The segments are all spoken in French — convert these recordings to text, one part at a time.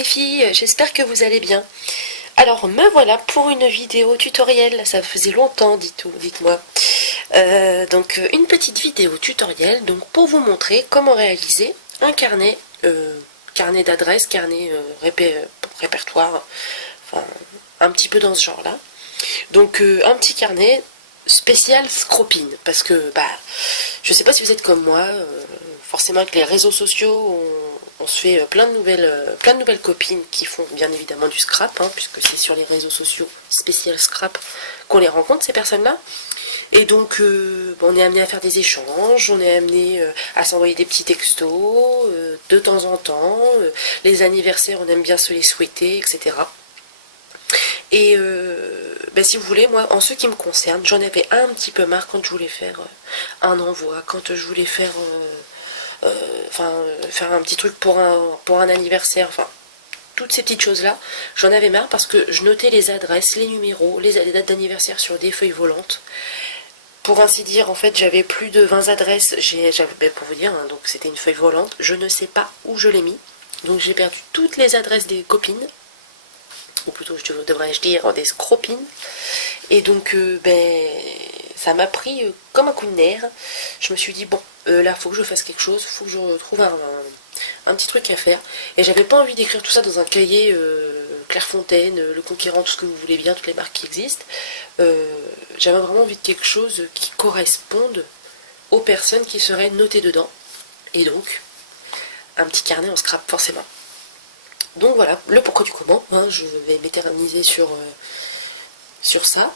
les filles, j'espère que vous allez bien. Alors me voilà pour une vidéo tutoriel, ça faisait longtemps dites-moi. Une petite vidéo tutoriel donc pour vous montrer comment réaliser un carnet, carnet d'adresses, carnet répertoire, enfin un petit peu dans ce genre là. Donc un petit carnet spécial scroping parce que je sais pas si vous êtes comme moi, forcément avec les réseaux sociaux on se fait plein de nouvelles copines qui font bien évidemment du scrap, hein, puisque c'est sur les réseaux sociaux spécial scrap qu'on les rencontre ces personnes-là. Et donc on est amené à faire des échanges, on est amené à s'envoyer des petits textos de temps en temps, les anniversaires on aime bien se les souhaiter, etc. Et si vous voulez, moi, en ce qui me concerne, j'en avais un petit peu marre quand je voulais faire un envoi, quand je voulais faire, faire un petit truc pour un anniversaire, enfin, toutes ces petites choses-là, j'en avais marre parce que je notais les adresses, les numéros, les dates d'anniversaire sur des feuilles volantes. Pour ainsi dire, en fait, j'avais plus de 20 adresses, pour vous dire, hein, donc c'était une feuille volante, je ne sais pas où je l'ai mis, donc j'ai perdu toutes les adresses des copines, ou plutôt devrais-je dire des scropines, et donc ça m'a pris comme un coup de nerf. Je me suis dit bon, là faut que je fasse quelque chose, faut que je trouve un petit truc à faire, et j'avais pas envie d'écrire tout ça dans un cahier Clairefontaine, Le Conquérant, tout ce que vous voulez bien, toutes les marques qui existent. J'avais vraiment envie de quelque chose qui corresponde aux personnes qui seraient notées dedans, et donc un petit carnet en scrap forcément. Donc voilà, le pourquoi du comment, hein, je vais m'éterniser sur ça.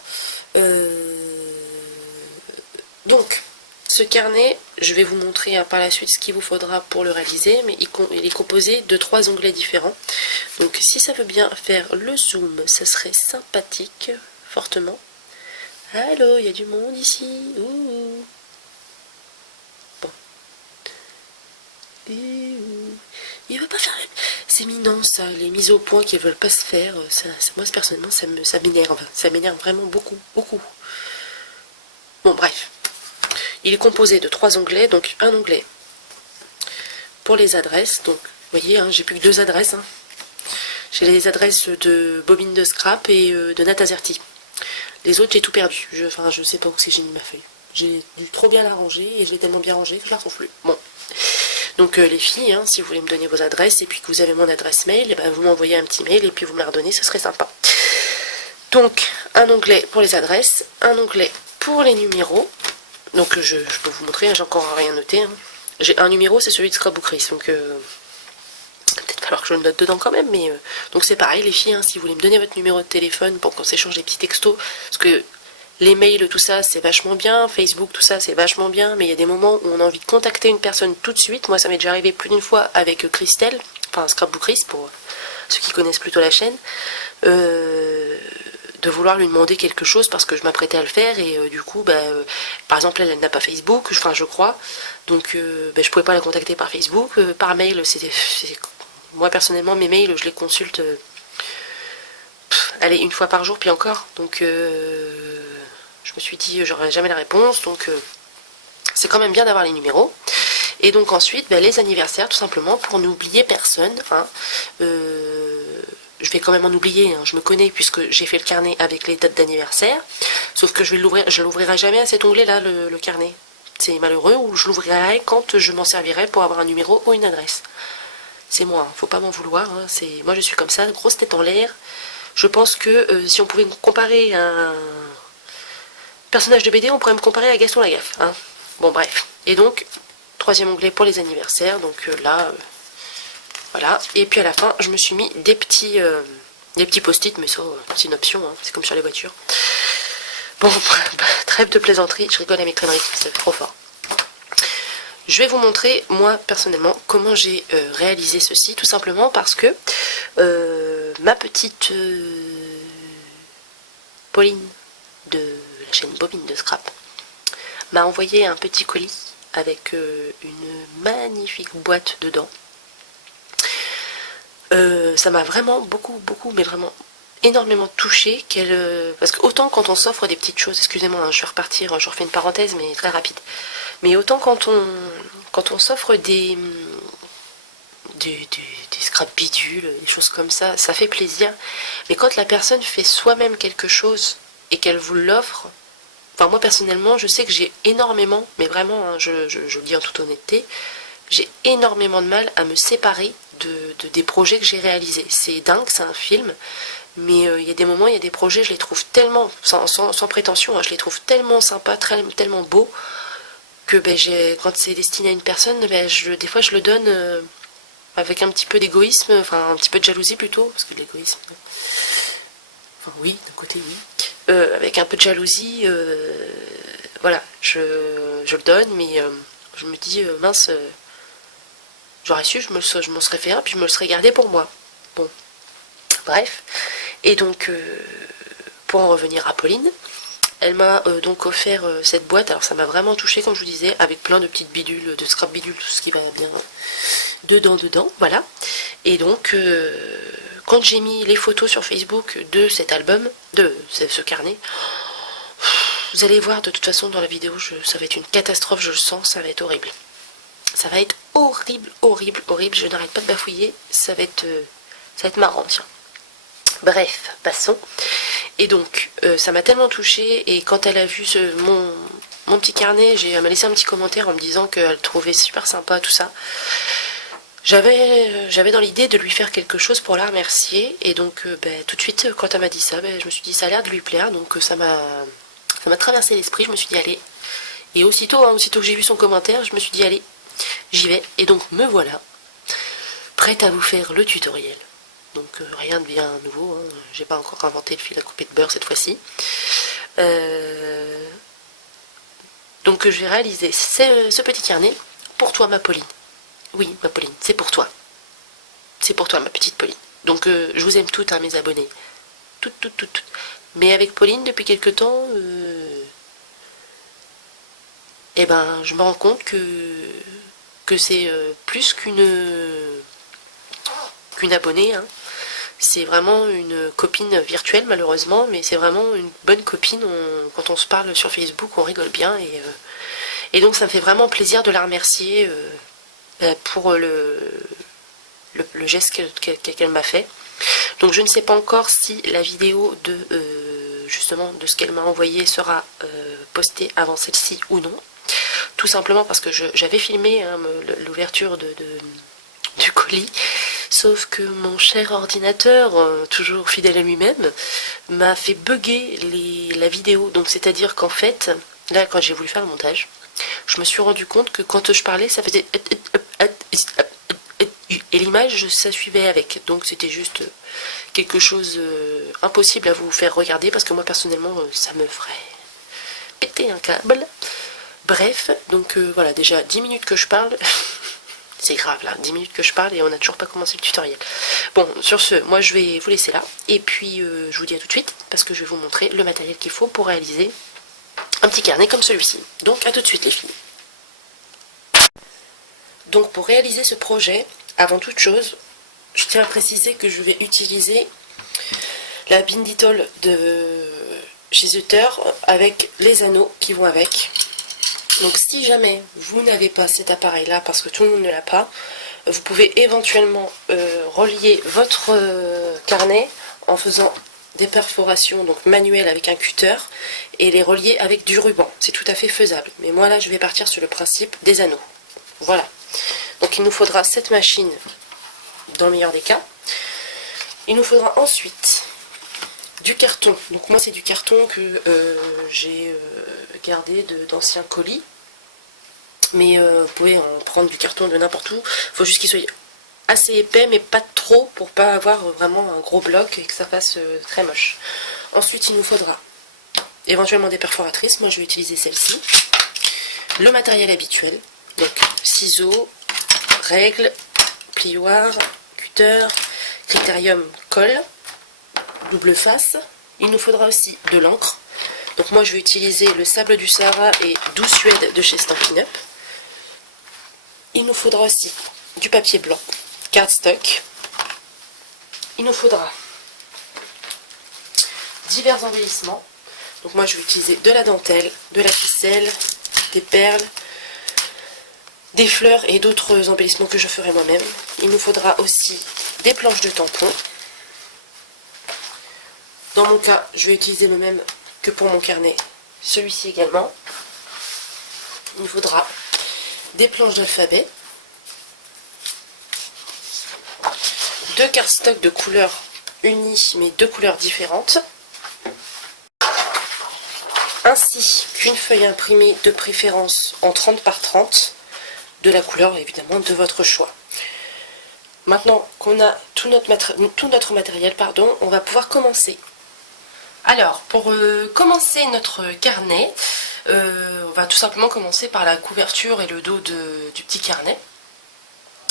Donc, ce carnet, je vais vous montrer par la suite ce qu'il vous faudra pour le réaliser, mais il est composé de 3 onglets différents. Donc si ça veut bien faire le zoom, ça serait sympathique, fortement. Allô, il y a du monde ici. Ouh. Bon. Il veut pas faire... C'est minant ça, les mises au point qui veulent pas se faire. Moi personnellement ça m'énerve. Ça m'énerve vraiment beaucoup, beaucoup. Bon bref. Il est composé de 3 onglets, donc un onglet pour les adresses. Donc vous voyez, hein, j'ai plus que 2 adresses. Hein. J'ai les adresses de Bobine de Scrap et de Natazerti. Les autres j'ai tout perdu. Je sais pas où c'est que j'ai mis ma feuille. J'ai dû trop bien la ranger et je l'ai tellement bien rangée que je la retrouve plus. Bon. Donc les filles, hein, si vous voulez me donner vos adresses et puis que vous avez mon adresse mail, vous m'envoyez un petit mail et puis vous me la redonnez, ce serait sympa. Donc un onglet pour les adresses, un onglet pour les numéros. Donc je peux vous montrer, j'ai encore rien noté. Hein. J'ai un numéro, c'est celui de Scrapbook-Riss, donc peut-être falloir que je le note dedans quand même, mais donc c'est pareil les filles, hein, si vous voulez me donner votre numéro de téléphone pour qu'on s'échange des petits textos, parce que les mails, tout ça, c'est vachement bien. Facebook, tout ça, c'est vachement bien. Mais il y a des moments où on a envie de contacter une personne tout de suite. Moi, ça m'est déjà arrivé plus d'une fois avec Christelle, enfin Scrapbook-Riss, pour ceux qui connaissent plutôt la chaîne, de vouloir lui demander quelque chose parce que je m'apprêtais à le faire. Et du coup, par exemple, elle n'a pas Facebook, je crois. Donc, je pouvais pas la contacter par Facebook. Par mail, moi, personnellement, mes mails, je les consulte... allez, une fois par jour, puis encore. Donc... je me suis dit, j'aurai jamais la réponse, donc c'est quand même bien d'avoir les numéros. Et donc ensuite, les anniversaires, tout simplement, pour n'oublier personne. Hein. Je vais quand même en oublier, hein, je me connais, puisque j'ai fait le carnet avec les dates d'anniversaire. Sauf que je l'ouvrirai jamais à cet onglet-là, le carnet. C'est malheureux, ou je l'ouvrirai quand je m'en servirai pour avoir un numéro ou une adresse. C'est moi, hein, faut pas m'en vouloir. Hein, moi je suis comme ça, grosse tête en l'air. Je pense que si on pouvait me comparer un personnage de BD, on pourrait me comparer à Gaston Lagaffe. Hein. Bon, bref. Et donc, 3e onglet pour les anniversaires. Donc là, voilà. Et puis à la fin, je me suis mis des petits post-it, mais ça, c'est une option. Hein. C'est comme sur les voitures. Bon, trêve de plaisanterie. Je rigole à mes conneries. C'est trop fort. Je vais vous montrer, moi, personnellement, comment j'ai réalisé ceci. Tout simplement parce que ma petite Pauline de la chaîne Bobine de Scrap m'a envoyé un petit colis avec une magnifique boîte dedans. Ça m'a vraiment beaucoup, mais vraiment énormément touchée, parce que autant quand on s'offre des petites choses, excusez-moi, hein, je vais repartir, je refais une parenthèse mais très rapide, mais autant quand on s'offre des des scrap bidules, des choses comme ça fait plaisir. Mais quand la personne fait soi-même quelque chose et qu'elle vous l'offre, enfin moi personnellement, je sais que j'ai énormément, mais vraiment, hein, je le dis en toute honnêteté, j'ai énormément de mal à me séparer des projets que j'ai réalisés. C'est dingue, c'est un film, mais il y a des moments, il y a des projets, je les trouve tellement, sans prétention, hein, je les trouve tellement sympas, tellement beaux, que quand c'est destiné à une personne, des fois je le donne avec un petit peu d'égoïsme, enfin un petit peu de jalousie plutôt, parce que l'égoïsme, enfin oui, d'un côté oui, avec un peu de jalousie, voilà, je le donne, mais je me dis, mince, j'aurais su, je m'en serais fait un, puis je me le serais gardé pour moi. Bon, bref. Et donc, pour en revenir à Pauline, elle m'a donc offert cette boîte. Alors ça m'a vraiment touchée, comme je vous disais, avec plein de petites bidules, de scrap bidules, tout ce qui va bien dedans, voilà. Et donc, quand j'ai mis les photos sur Facebook de cet album, de ce carnet, vous allez voir de toute façon dans la vidéo, ça va être une catastrophe, je le sens, ça va être horrible. Ça va être horrible, horrible, horrible, je n'arrête pas de bafouiller, ça va être marrant, tiens. Bref, passons. Et donc, ça m'a tellement touchée, et quand elle a vu mon petit carnet, elle m'a laissé un petit commentaire en me disant qu'elle trouvait super sympa, tout ça. J'avais dans l'idée de lui faire quelque chose pour la remercier, et donc tout de suite, quand elle m'a dit ça, je me suis dit ça a l'air de lui plaire, donc ça m'a traversé l'esprit, je me suis dit allez. Et aussitôt que j'ai vu son commentaire, je me suis dit allez, j'y vais, et donc me voilà, prête à vous faire le tutoriel. Donc rien de bien nouveau, hein. J'ai pas encore inventé le fil à couper de beurre cette fois-ci. Donc je vais réaliser ce petit carnet pour toi ma Pauline. Oui ma Pauline, c'est pour toi. C'est pour toi ma petite Pauline. Donc je vous aime toutes, hein, mes abonnés. Toutes. Mais avec Pauline depuis quelque temps, je me rends compte que c'est plus qu'une abonnée, hein. C'est vraiment une copine virtuelle malheureusement, mais c'est vraiment une bonne copine. Quand on se parle sur Facebook, on rigole bien, et donc ça me fait vraiment plaisir de la remercier pour le geste qu'elle m'a fait. Donc je ne sais pas encore si la vidéo justement de ce qu'elle m'a envoyé sera postée avant celle-ci ou non. Tout simplement parce que j'avais filmé, hein, l'ouverture du colis, sauf que mon cher ordinateur, toujours fidèle à lui-même, m'a fait bugger la vidéo. Donc c'est-à-dire qu'en fait, là quand j'ai voulu faire le montage, je me suis rendu compte que quand je parlais, ça faisait et l'image ça suivait avec. Donc c'était juste quelque chose impossible à vous faire regarder, parce que moi personnellement ça me ferait péter un câble. Bref, donc voilà, déjà 10 minutes que je parle. C'est grave là, 10 minutes que je parle et on n'a toujours pas commencé le tutoriel. Bon, sur ce, moi je vais vous laisser là. Et puis je vous dis à tout de suite, parce que je vais vous montrer le matériel qu'il faut pour réaliser un petit carnet comme celui-ci. Donc à tout de suite les filles. Donc pour réaliser ce projet, avant toute chose, je tiens à préciser que je vais utiliser la Binditol de chez Zutter avec les anneaux qui vont avec. Donc si jamais vous n'avez pas cet appareil là, parce que tout le monde ne l'a pas, vous pouvez éventuellement relier votre carnet en faisant des perforations donc manuelles avec un cutter et les relier avec du ruban. C'est tout à fait faisable. Mais moi là je vais partir sur le principe des anneaux. Voilà. Donc il nous faudra cette machine dans le meilleur des cas. Il nous faudra ensuite du carton. Donc moi c'est du carton que j'ai gardé d'anciens colis. Mais vous pouvez en prendre du carton de n'importe où. Il faut juste qu'il soit assez épais, mais pas trop, pour pas avoir vraiment un gros bloc et que ça fasse très moche. Ensuite il nous faudra éventuellement des perforatrices. Moi je vais utiliser celle-ci. Le matériel habituel. Donc ciseaux, règles, plioir, cutter, critérium, colle, double face. Il nous faudra aussi de l'encre. Donc moi je vais utiliser le sable du Sahara et Doux Suède de chez Stampin' Up. Il nous faudra aussi du papier blanc, cardstock. Il nous faudra divers embellissements. Donc moi je vais utiliser de la dentelle, de la ficelle, des perles, des fleurs et d'autres embellissements que je ferai moi-même. Il nous faudra aussi des planches de tampons. Dans mon cas, je vais utiliser le même que pour mon carnet, celui-ci également. Il nous faudra des planches d'alphabet, 2 cardstocks de couleurs unies mais 2 couleurs différentes, ainsi qu'une feuille imprimée de préférence en 30 par 30, de la couleur évidemment de votre choix. Maintenant qu'on a tout notre matériel, on va pouvoir commencer. Alors, pour commencer notre carnet, on va tout simplement commencer par la couverture et le dos du petit carnet.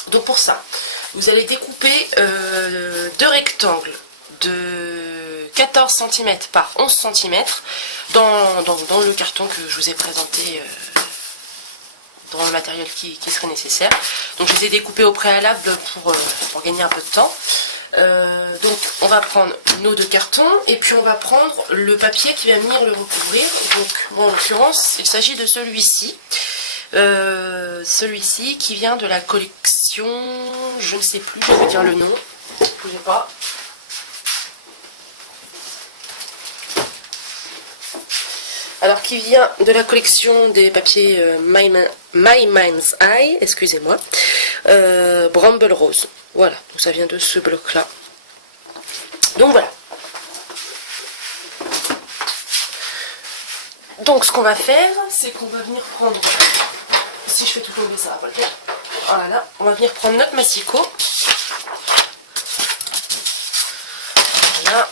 Donc pour ça, vous allez découper 2 rectangles de 14 cm par 11 cm dans le carton que je vous ai présenté dans le matériel qui serait nécessaire. Donc je les ai découpés au préalable pour gagner un peu de temps. Donc on va prendre nos 2 cartons et puis on va prendre le papier qui va venir le recouvrir. Donc moi en l'occurrence il s'agit de celui-ci. Celui-ci qui vient de la collection, je ne sais plus, je vais vous dire le nom, ne bougez pas. Alors qui vient de la collection des papiers My Mind's Eye, excusez-moi, Bramble Rose. Voilà, donc ça vient de ce bloc-là. Donc voilà. Donc ce qu'on va faire, c'est qu'on va venir prendre, si je fais tout tomber ça va pas le faire. Oh là là, on va venir prendre notre massicot. Voilà.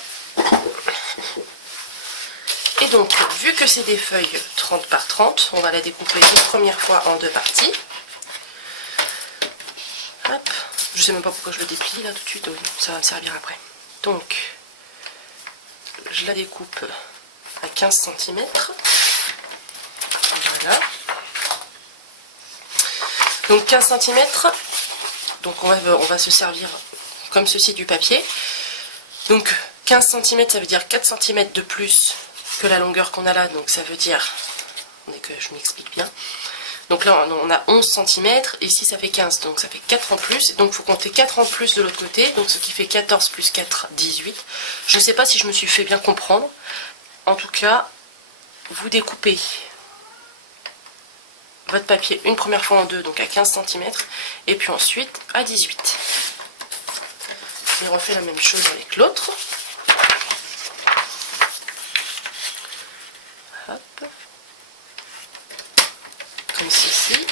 Et donc, vu que c'est des feuilles 30 par 30, on va la découper une première fois en 2 parties. Hop. Je sais même pas pourquoi je le déplie là tout de suite, oui, ça va me servir après. Donc, je la découpe à 15 cm. Voilà. Donc 15 cm, donc on va se servir comme ceci du papier. Donc 15 cm, ça veut dire 4 cm de plus que la longueur qu'on a là, donc ça veut dire, que je m'explique bien. Donc là on a 11 cm, ici ça fait 15, donc ça fait 4 en plus, donc il faut compter 4 en plus de l'autre côté, donc ce qui fait 14 plus 4, 18. Je ne sais pas si je me suis fait bien comprendre, en tout cas, vous découpez votre papier une première fois en 2, donc à 15 cm, et puis ensuite à 18. Et on refait la même chose avec l'autre. Hop. Comme ceci.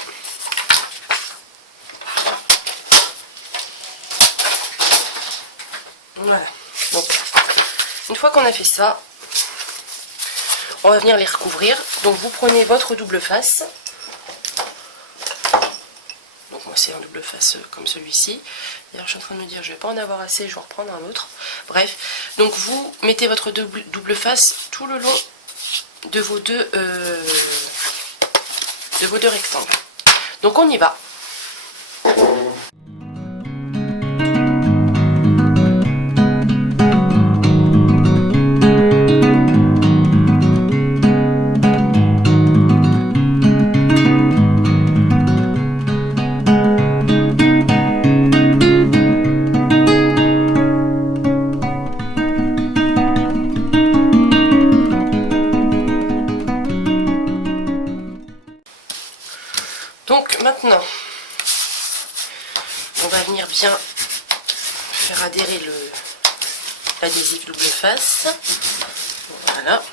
Voilà. Donc, une fois qu'on a fait ça, on va venir les recouvrir. Donc vous prenez votre double face. Donc moi c'est un double face comme celui-ci. D'ailleurs je suis en train de me dire je vais pas en avoir assez, je vais en reprendre un autre. Bref, donc vous mettez votre double face tout le long de vos deux rectangles. Donc on y va. Donc maintenant, on va venir bien faire adhérer l'adhésif double face. Voilà.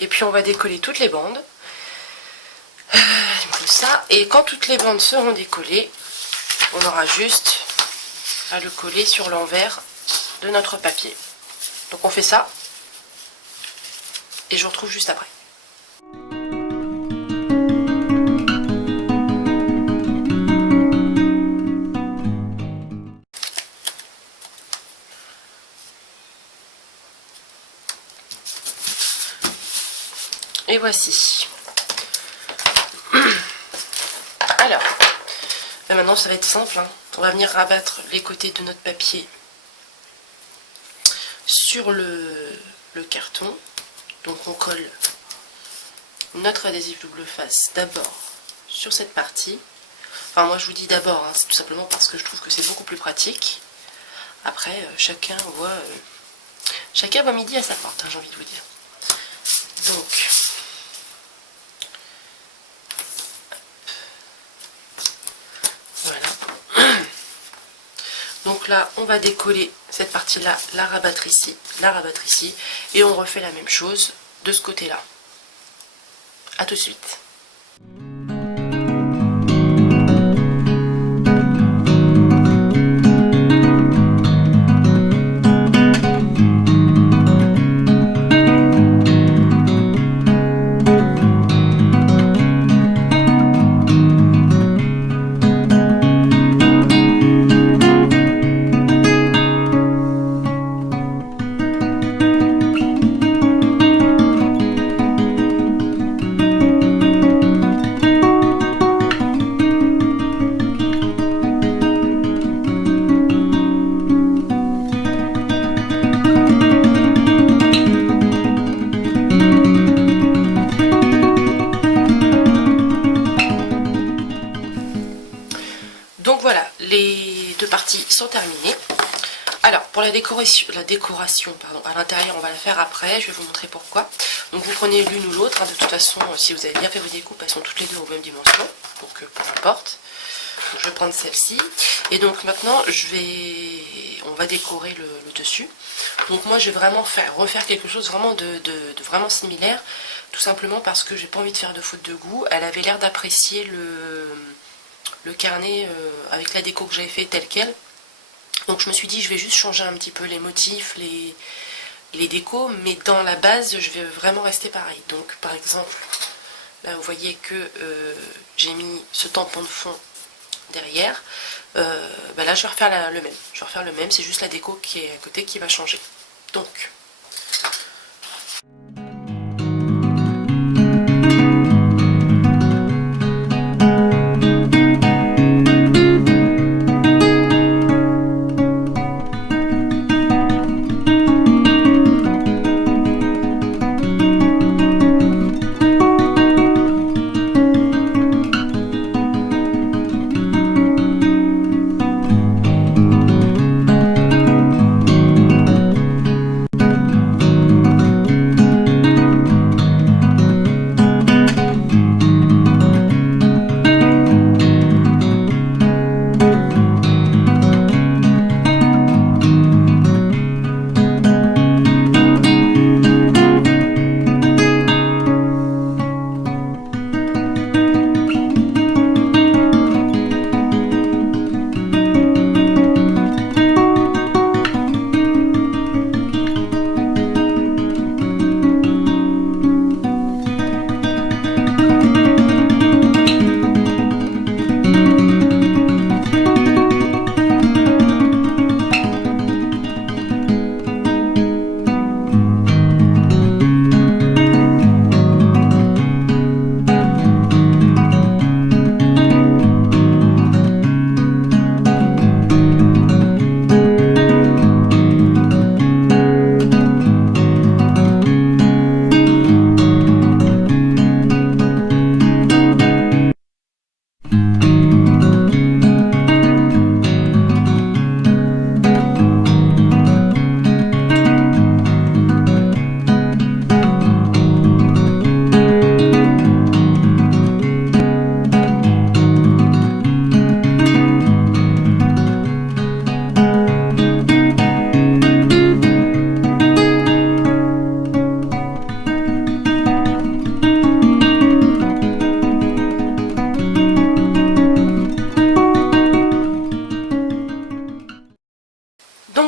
Et puis on va décoller toutes les bandes. Comme ça. Et quand toutes les bandes seront décollées, on aura juste à le coller sur l'envers de notre papier. Donc on fait ça. Et je vous retrouve juste après. Et voici. Alors, maintenant ça va être simple, hein. On va venir rabattre les côtés de notre papier sur le carton. Donc on colle notre adhésif double face d'abord sur cette partie. Enfin moi je vous dis d'abord, hein, c'est tout simplement parce que je trouve que c'est beaucoup plus pratique. Après chacun voit midi à sa porte, hein, j'ai envie de vous dire. Donc voilà. Donc là on va décoller cette partie là, la rabattre ici, et on refait la même chose de ce côté là. A tout de suite. Donc voilà, les deux parties sont terminées. Alors pour la décoration pardon, à l'intérieur, on va la faire après, je vais vous montrer pourquoi. Donc vous prenez l'une ou l'autre, hein, de toute façon si vous avez bien fait vos découpes, elles sont toutes les deux aux mêmes dimensions, donc peu importe. Donc, je vais prendre celle-ci, et donc maintenant on va décorer le dessus. Donc moi je vais vraiment refaire quelque chose vraiment de vraiment similaire, tout simplement parce que j'ai pas envie de faire de faute de goût. Elle avait l'air d'apprécier le carnet avec la déco que j'avais fait telle quelle. Donc je me suis dit je vais juste changer un petit peu les motifs, les décos, mais dans la base je vais vraiment rester pareil. Donc par exemple là vous voyez que j'ai mis ce tampon de fond derrière. Bah là je vais refaire le même. Je vais refaire le même, c'est juste la déco qui est à côté qui va changer. Donc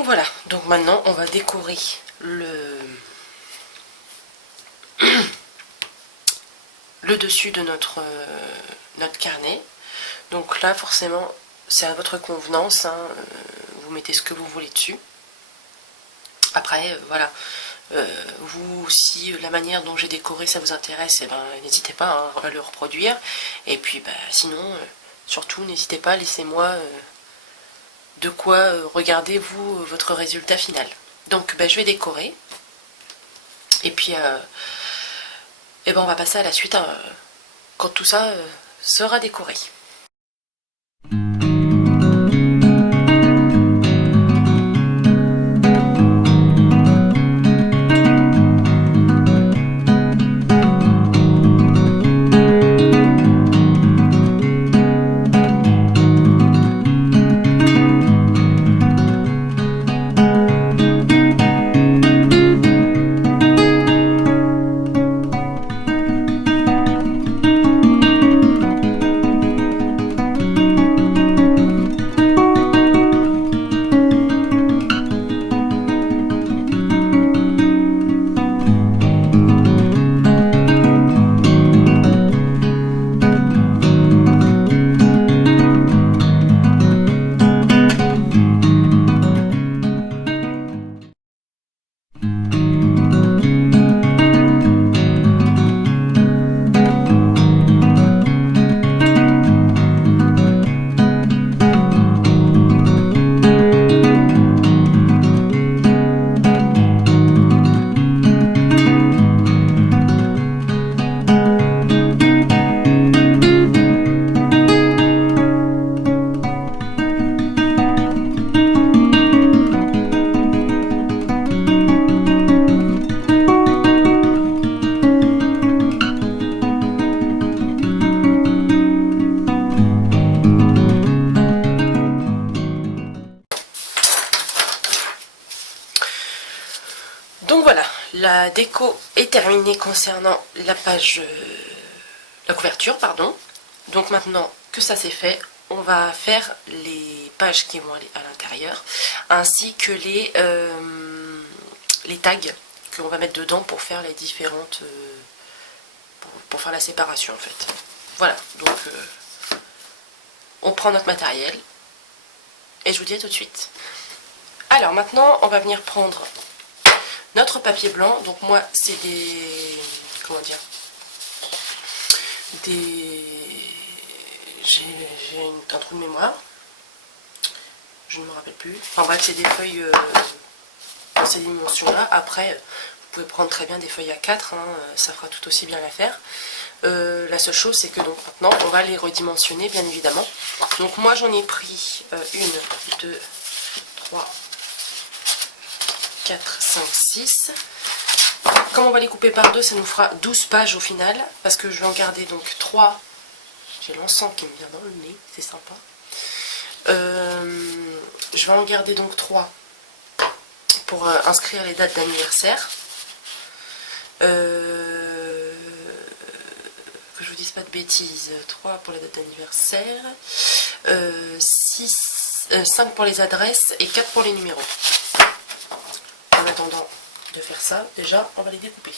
voilà, donc maintenant on va décorer le dessus de notre carnet. Donc là forcément c'est à votre convenance, hein, vous mettez ce que vous voulez dessus. Après voilà, vous si la manière dont j'ai décoré ça vous intéresse, eh ben, n'hésitez pas à le reproduire. Et puis bah, sinon surtout n'hésitez pas, laissez-moi de quoi regarder vous votre résultat final. Donc bah, je vais décorer et puis Et ben on va passer à la suite quand tout ça sera décoré. Donc voilà, la déco est terminée concernant la page, la couverture, pardon. Donc maintenant que ça c'est fait, on va faire les pages qui vont aller à l'intérieur, ainsi que les tags qu'on va mettre dedans pour faire les différentes, pour faire la séparation en fait. Voilà, donc on prend notre matériel et je vous dis à tout de suite. Alors maintenant, on va venir prendre notre papier blanc. Donc moi c'est des, comment dire, j'ai un trou de mémoire, je ne me rappelle plus, enfin bref c'est des feuilles dans ces dimensions là. Après vous pouvez prendre très bien des feuilles A4, hein, ça fera tout aussi bien l'affaire. La seule chose c'est que donc maintenant on va les redimensionner bien évidemment. Donc moi j'en ai pris 1, 2, 3, 4, 5, 6. Comme on va les couper par deux, ça nous fera 12 pages au final, parce que je vais en garder donc 3. J'ai l'encens qui me vient dans le nez, c'est sympa. Je vais en garder donc 3 pour inscrire les dates d'anniversaire. Que je vous dise pas de bêtises. 3 pour les dates d'anniversaire, 5 pour les adresses et 4 pour les numéros. En attendant de faire ça, déjà on va les découper.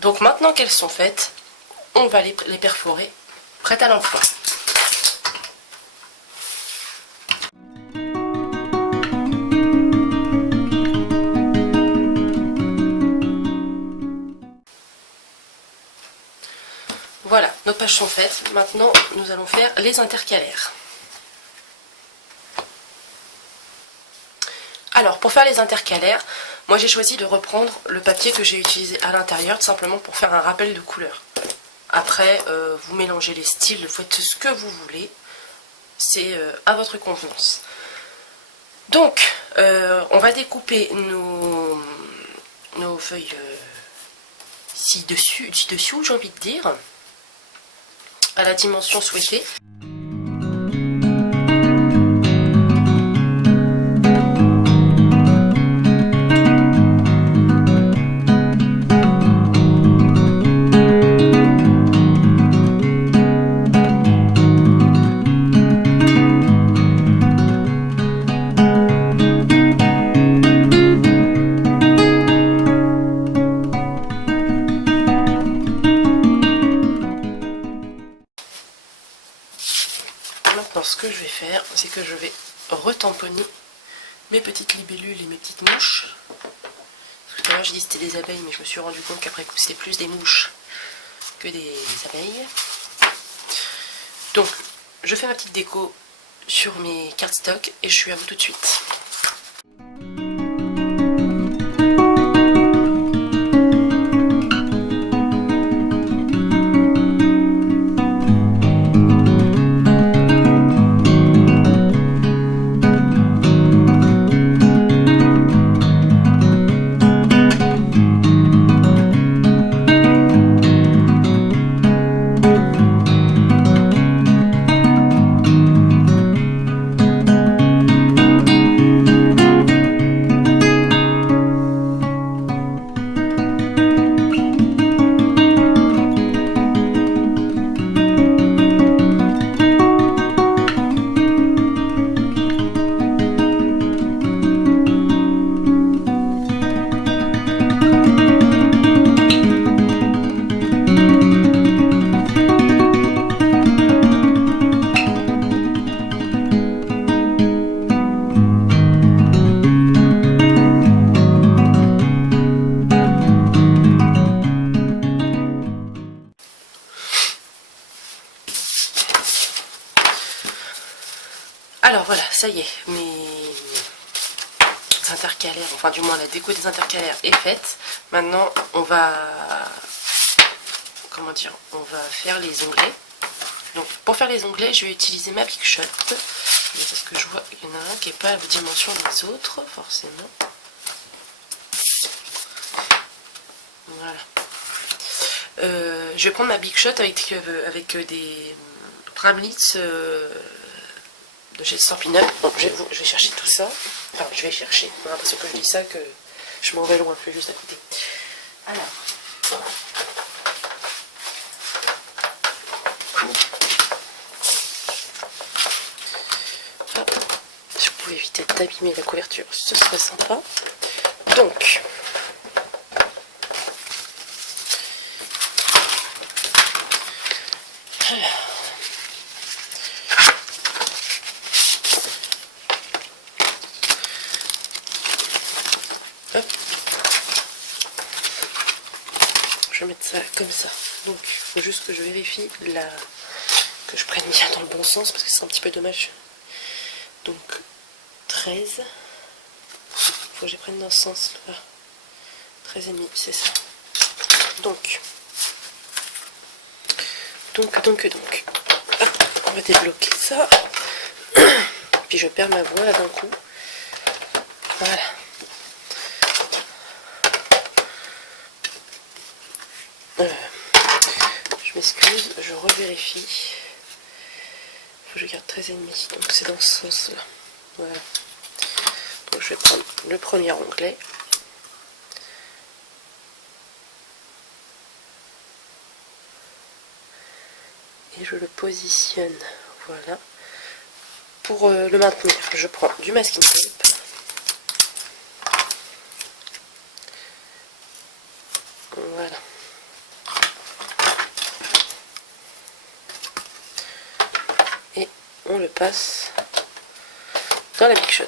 Donc maintenant qu'elles sont faites, on va les perforer, prêtes à l'emploi. Voilà, nos pages sont faites. Maintenant, nous allons faire les intercalaires. Alors, pour faire les intercalaires, moi j'ai choisi de reprendre le papier que j'ai utilisé à l'intérieur, tout simplement pour faire un rappel de couleur. Après, vous mélangez les styles, vous faites ce que vous voulez. C'est à votre convenance. Donc, on va découper nos feuilles ci-dessus, j'ai envie de dire, à la dimension souhaitée. Maintenant, ce que je vais faire, c'est que je vais retamponner mes petites libellules et mes petites mouches. Tout à l'heure j'ai dit que c'était des abeilles, mais je me suis rendu compte qu'après coup c'était plus des mouches que des abeilles. Donc je fais ma petite déco sur mes cardstock et je suis à vous tout de suite. Alors voilà, ça y est, mes intercalaires, enfin du moins la déco des intercalaires est faite. Maintenant on va, comment dire, on va faire les onglets. Donc pour faire les onglets, je vais utiliser ma Big Shot. Parce que je vois qu'il y en a un qui n'est pas à la dimension des autres, forcément. Voilà. Je vais prendre ma Big Shot avec des Bramlitz de chez Stampin' Up. Bon, je vais chercher tout ça. Enfin, je vais chercher. On a l'impression que je dis ça, que je m'en vais loin, je suis juste à côté. Alors. Hop. Si je pouvais éviter d'abîmer la couverture, ce serait sympa. Donc. Hop. Je vais mettre ça comme ça. Donc il faut juste que je vérifie que je prenne bien dans le bon sens parce que c'est un petit peu dommage. Donc 13. Il faut que je prenne dans ce sens là. 13,5, c'est ça. Donc. Hop, on va débloquer ça. Puis je perds ma voix là d'un coup. Voilà. Je m'excuse, je revérifie. Faut que je garde 13,5, donc c'est dans ce sens là. Voilà. Donc je vais prendre le premier onglet. Et je le positionne, voilà. Pour le maintenir, je prends du masking tape. Voilà. Et on le passe dans la Big Shot.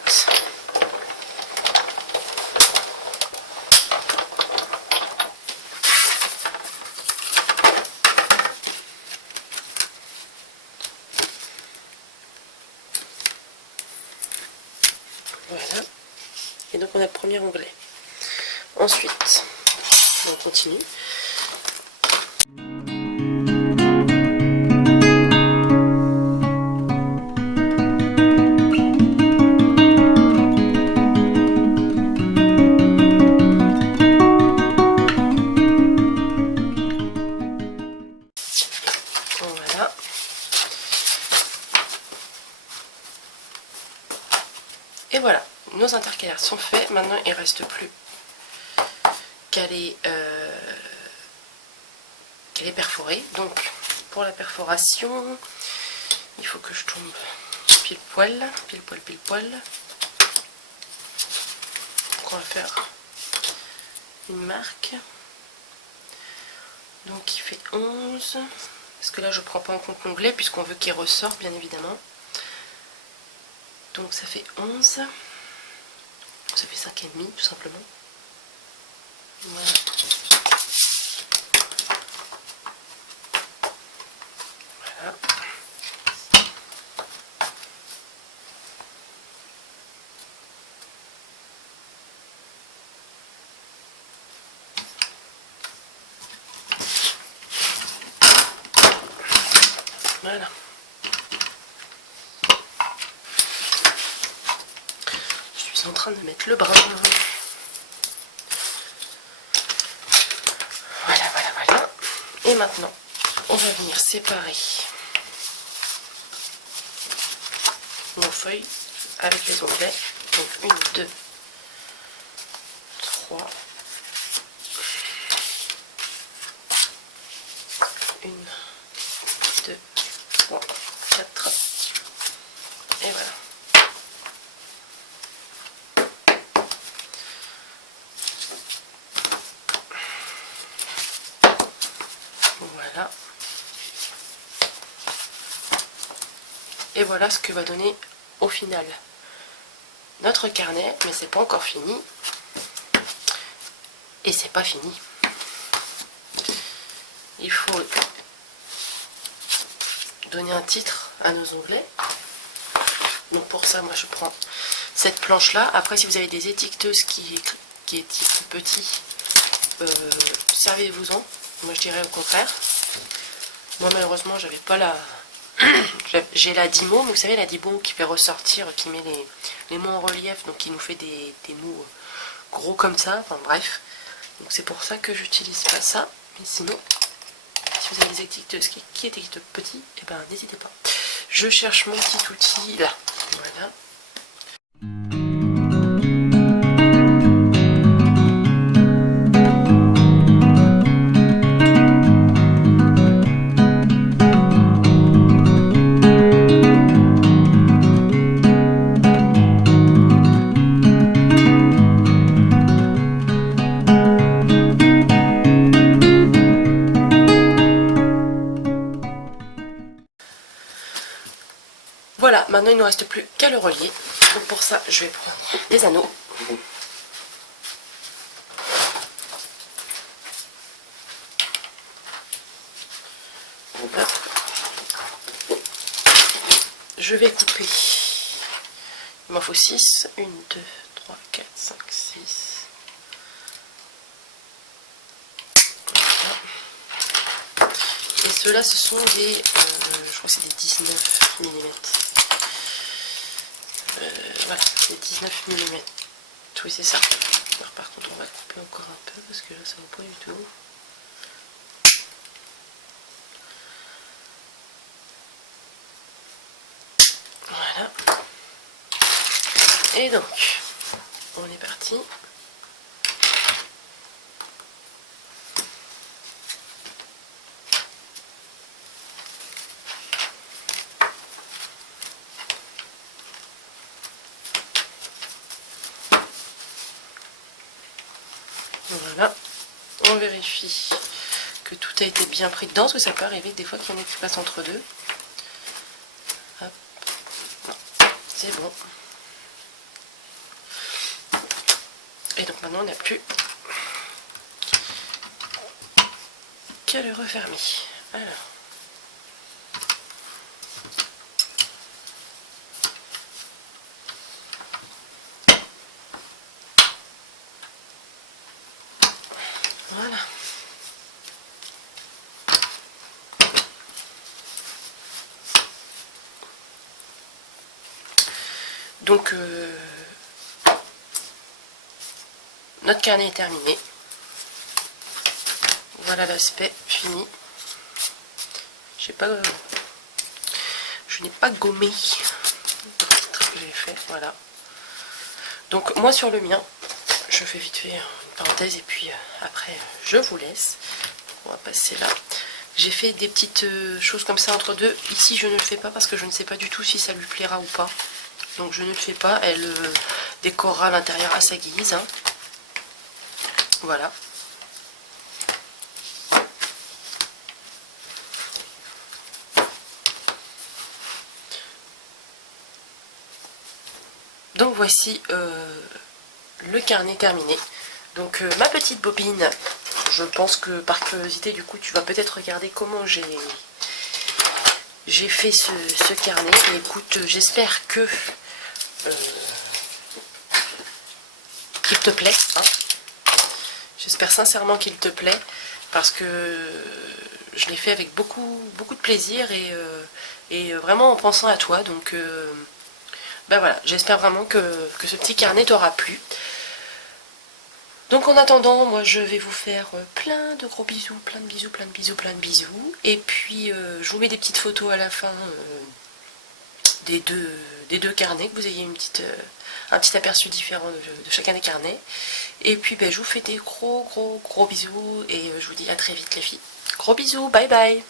Voilà. Et donc on a le premier onglet. Ensuite, on continue. Voilà. Et voilà, nos intercalaires sont faits. Maintenant, il ne reste plus qu'à les perforer. Donc, pour la perforation, il faut que je tombe pile poil. Donc, on va faire une marque. Donc, il fait 11. Parce que là, je ne prends pas en compte l'onglet, puisqu'on veut qu'il ressorte, bien évidemment. Donc, ça fait 11. ça fait 5,5 tout simplement. Voilà. Voilà. Voilà. Je suis en train de mettre le brun. Voilà, voilà, voilà. Et maintenant, on va venir séparer nos feuilles avec les onglets. Donc 1, 2, 3. 1, 2, 3, 4. Et voilà. Voilà. Et voilà ce que va donner au final notre carnet, mais c'est pas encore fini. Et c'est pas fini. Il faut donner un titre à nos onglets. Donc pour ça, moi je prends cette planche là. Après, si vous avez des étiqueteuses qui étiquetent petit, servez-vous-en. Moi je dirais au contraire. Moi malheureusement j'avais pas la... J'ai la Dymo, mais vous savez la Dymo qui fait ressortir, qui met les mots en relief, donc qui nous fait des mots gros comme ça, enfin bref. Donc c'est pour ça que j'utilise pas ça. Mais sinon, si vous avez des étiqueteuses qui étiquetent petit, et ben n'hésitez pas. Je cherche mon petit outil là. Voilà. Voilà, maintenant il ne nous reste plus qu'à le relier. Donc pour ça, je vais prendre des anneaux. Hop. Je vais couper. Il m'en faut 6. 1, 2, 3, 4, 5, 6. Voilà. Et ceux-là, ce sont des... je crois que c'est des 19 mm. Voilà, des 19 mm. Oui, c'est ça. Alors, par contre, on va couper encore un peu parce que là, ça va pas du tout. Voilà. Et donc, on est parti. Voilà. On vérifie que tout a été bien pris dedans, parce que ça peut arriver des fois qu'il y en ait qui passent entre deux. Hop. C'est bon. Et donc maintenant on n'a plus qu'à le refermer. Alors. Voilà. Donc notre carnet est terminé. Voilà l'aspect fini. Je n'ai pas gommé ce que j'ai fait. Voilà. Donc moi sur le mien, je fais vite fait une parenthèse et puis après je vous laisse. On va passer là. J'ai fait des petites choses comme ça entre deux. Ici je ne le fais pas parce que je ne sais pas du tout si ça lui plaira ou pas. Donc je ne le fais pas. Elle décorera l'intérieur à sa guise. Hein. Voilà. Donc voici le carnet terminé. Donc ma petite bobine, je pense que par curiosité du coup tu vas peut-être regarder comment j'ai fait ce carnet. Et écoute, j'espère que qu'il te plaît, hein. J'espère sincèrement qu'il te plaît parce que je l'ai fait avec beaucoup de plaisir et vraiment en pensant à toi. Donc ben voilà, j'espère vraiment que ce petit carnet t'aura plu. Donc en attendant, moi je vais vous faire plein de gros bisous, plein de bisous, plein de bisous, plein de bisous. Et puis je vous mets des petites photos à la fin des deux carnets, que vous ayez un petit aperçu différent de chacun des carnets. Et puis ben, je vous fais des gros bisous et je vous dis à très vite les filles. Gros bisous, bye bye.